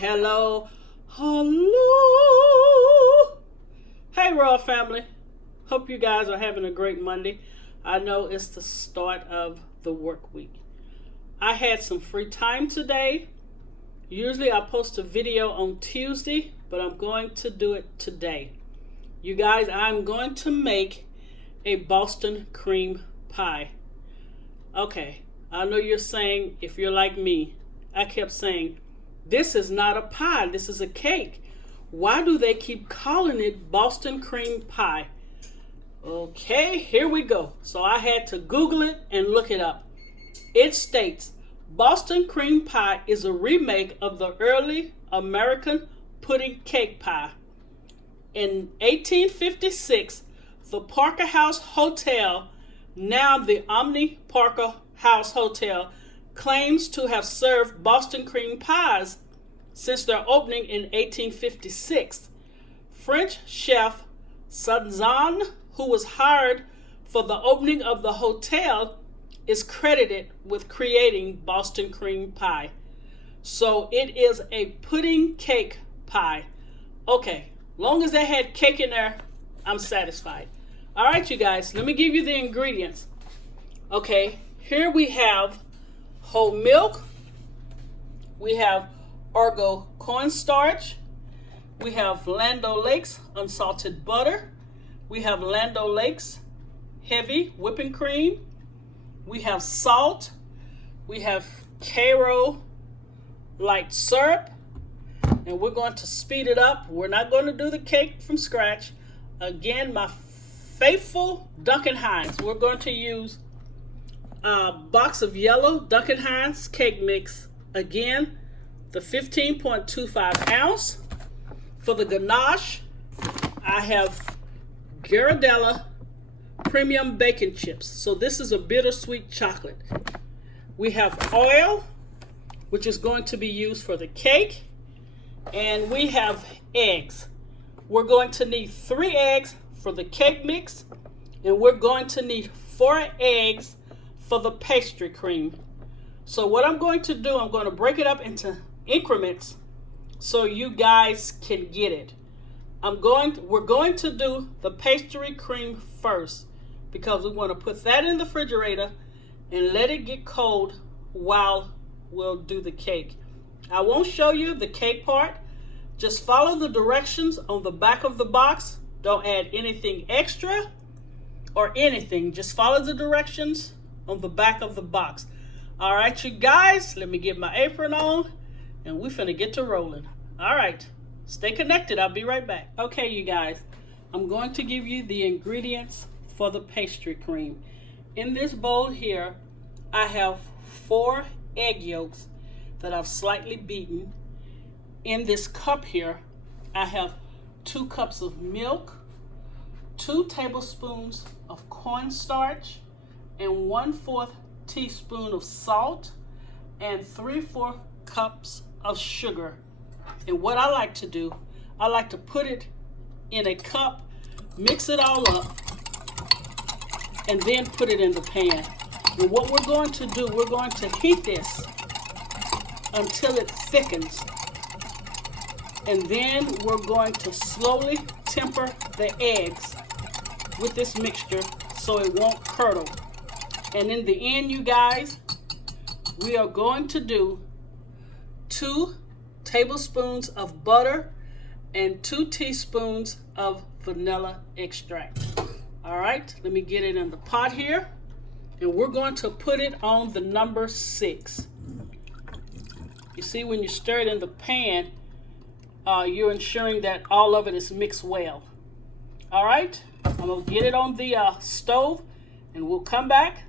hello, hello. Hey, Raw family. Hope you guys are having a great Monday. I know it's the start of the work week. I had some free time today. Usually I post a video on Tuesday, but I'm going to do it today. You guys, I'm going to make a Boston cream pie. Okay, I know you're saying, if you're like me, I kept saying, this is not a pie, this is a cake. Why do they keep calling it Boston cream pie? Okay, here we go. So I had to Google it and look it up. It states, Boston cream pie is a remake of the early American pudding cake pie. In 1856, the Parker House Hotel, now the Omni Parker House Hotel, claims to have served Boston cream pies since their opening in 1856. French chef Suzanne, who was hired for the opening of the hotel, is credited with creating Boston cream pie. So it is a pudding cake pie. Okay, long as they had cake in there, I'm satisfied. All right, you guys, let me give you the ingredients. Okay, here we have whole milk. We have Orgo cornstarch. We have Land O'Lakes unsalted butter. We have Land O'Lakes heavy whipping cream. We have salt. We have Cairo light syrup. And we're going to speed it up. We're not going to do the cake from scratch. Again, my faithful Duncan Hines. We're going to use a box of yellow Duncan Hines cake mix. Again, the 15.25 ounce. For the ganache, I have ghiradelli premium bacon chips. So this is a bittersweet chocolate. We have oil, which is going to be used for the cake. And we have eggs. We're going to need 3 eggs for the cake mix. And we're going to need 4 eggs for the pastry cream. So what I'm going to do, I'm going to break it up into increments so you guys can get it. We're going to do the pastry cream first because we want to put that in the refrigerator and let it get cold while we'll do the cake. I won't show you the cake part. Just follow the directions on the back of the box. Don't add anything extra or anything. Just follow the directions on the back of the box. All right, you guys, let me get my apron on and we're finna get to rolling. All right, stay connected. I'll be right back. Okay, you guys, I'm going to give you the ingredients for the pastry cream. In this bowl here, I have 4 egg yolks that I've slightly beaten. In this cup here, I have 2 cups of milk, 2 tablespoons of cornstarch, and 1/4 teaspoon of salt, and 3/4 cups of sugar. And what I like to do, I like to put it in a cup, mix it all up, and then put it in the pan. And what we're going to do, we're going to heat this until it thickens. And then we're going to slowly temper the eggs with this mixture so it won't curdle. And in the end, you guys, we are going to do 2 tablespoons of butter and 2 teaspoons of vanilla extract. All right, let me get it in the pot here. And we're going to put it on the number 6. You see, when you stir it in the pan, you're ensuring that all of it is mixed well. All right, I'm gonna get it on the stove and we'll come back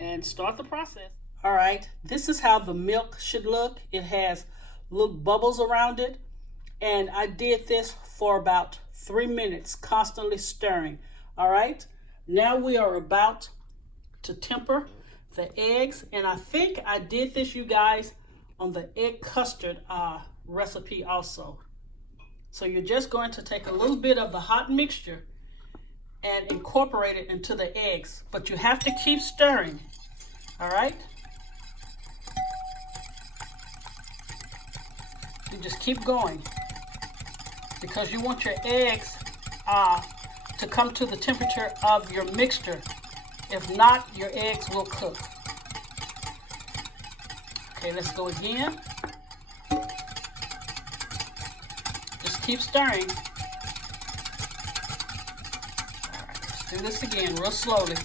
and start the process. All right, this is how the milk should look. It has little bubbles around it. And I did this for about 3 minutes, constantly stirring. All right, now we are about to temper the eggs. And I think I did this, you guys, on the egg custard recipe also. So you're just going to take a little bit of the hot mixture and incorporate it into the eggs, but you have to keep stirring. All right. You just keep going because you want your eggs to come to the temperature of your mixture. If not, your eggs will cook. Okay, let's go again. Just keep stirring. All right, let's do this again real slowly.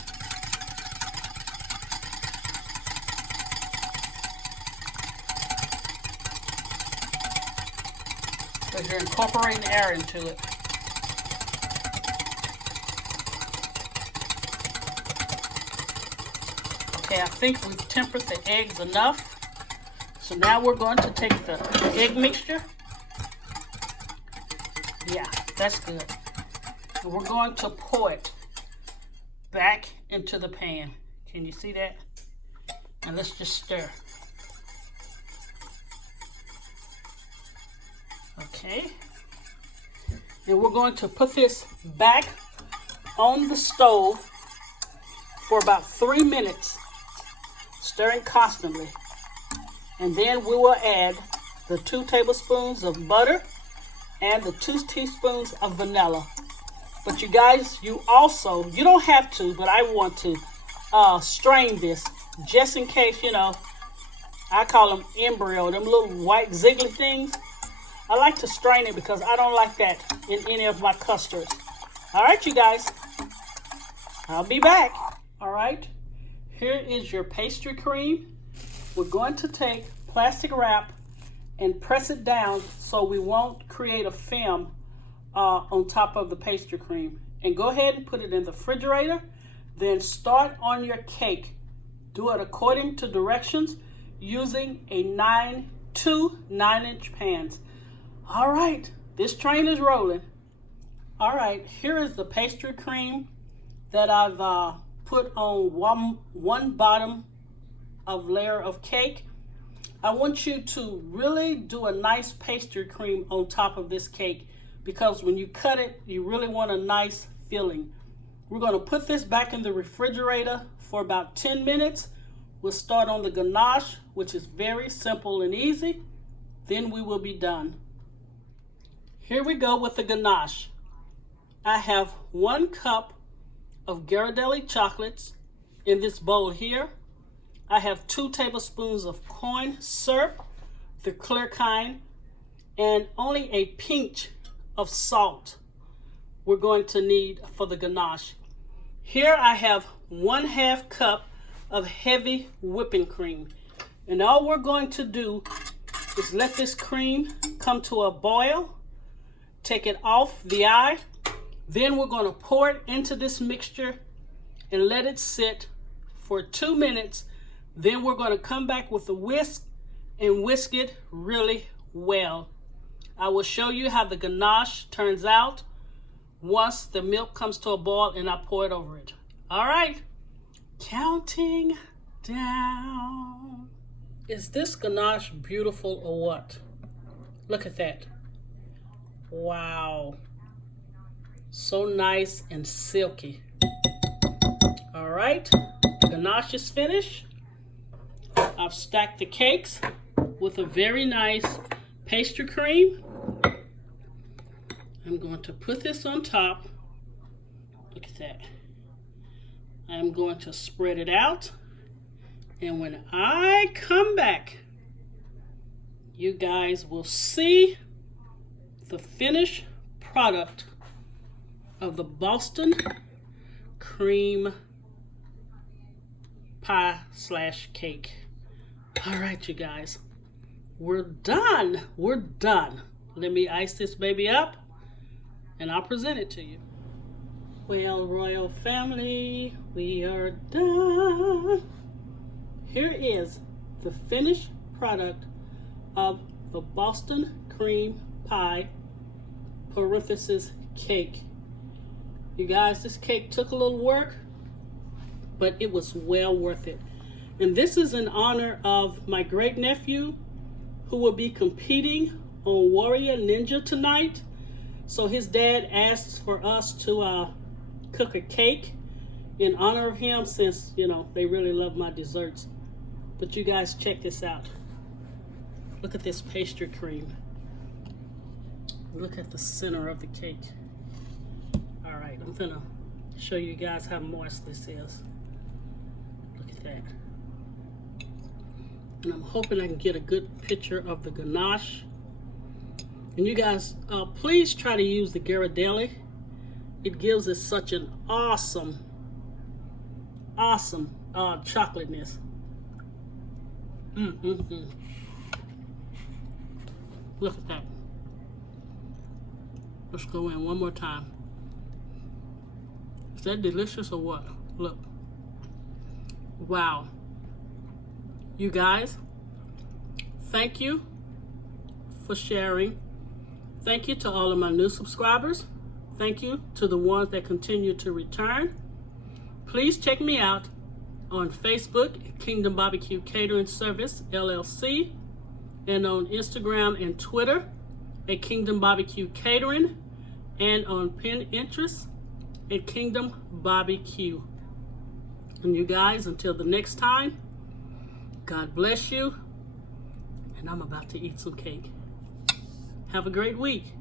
Because you're incorporating air into it. Okay, I think we've tempered the eggs enough. So now we're going to take the egg mixture. Yeah, that's good. And we're going to pour it back into the pan. Can you see that? And let's just stir. Okay. And we're going to put this back on the stove for about 3 minutes, stirring constantly. And then we will add the 2 tablespoons of butter and the 2 teaspoons of vanilla. But you guys, you don't have to, but I want to strain this just in case, I call them embryo, them little white ziggly things. I like to strain it because I don't like that in any of my custards. All right, you guys, I'll be back. All right, here is your pastry cream. We're going to take plastic wrap and press it down so we won't create a film on top of the pastry cream. And go ahead and put it in the refrigerator. Then start on your cake. Do it according to directions using a 2 9-inch pans. All right, this train is rolling. All right, here is the pastry cream that I've put on one bottom of layer of cake. I want you to really do a nice pastry cream on top of this cake because when you cut it, you really want a nice filling. We're going to put this back in the refrigerator for about 10 minutes. We'll start on the ganache, which is very simple and easy. Then we will be done. Here we go with the ganache. I have 1 cup of ghiradelli chocolates in this bowl here. I have 2 tablespoons of corn syrup, the clear kind, and only a pinch of salt we're going to need for the ganache. Here I have 1/2 cup of heavy whipping cream. And all we're going to do is let this cream come to a boil, take it off the eye, then we're going to pour it into this mixture and let it sit for 2 minutes. Then we're going to come back with a whisk and whisk it really well. I will show you how the ganache turns out once the milk comes to a boil and I pour it over it. All right, counting down. Is this ganache beautiful or what? Look at that. Wow. So nice and silky. All right, the ganache is finished. I've stacked the cakes with a very nice pastry cream. I'm going to put this on top. Look at that. I'm going to spread it out. And when I come back, you guys will see the finished product of the Boston cream pie / cake. All right, you guys, we're done. We're done. Let me ice this baby up and I'll present it to you. Well, royal family, we are done. Here is the finished product of the Boston cream pie (cake). You guys, this cake took a little work, but it was well worth it. And this is in honor of my great nephew who will be competing on Warrior Ninja tonight. So his dad asked for us to cook a cake in honor of him since, they really love my desserts. But you guys check this out. Look at this pastry cream. Look at the center of the cake. All right, I'm gonna show you guys how moist this is. Look at that. And I'm hoping I can get a good picture of the ganache. And you guys, please try to use the ghiradelli. It gives it such an awesome chocolateness. Look at that. Let's go in one more time. Is that delicious or what? Look. Wow. You guys, thank you for sharing. Thank you to all of my new subscribers. Thank you to the ones that continue to return. Please check me out on Facebook, Kingdom Barbecue Catering Service, LLC, and on Instagram and Twitter at Kingdom Barbecue Catering, and on Pinterest at Kingdom Barbecue. And you guys, until the next time, God bless you, and I'm about to eat some cake. Have a great week.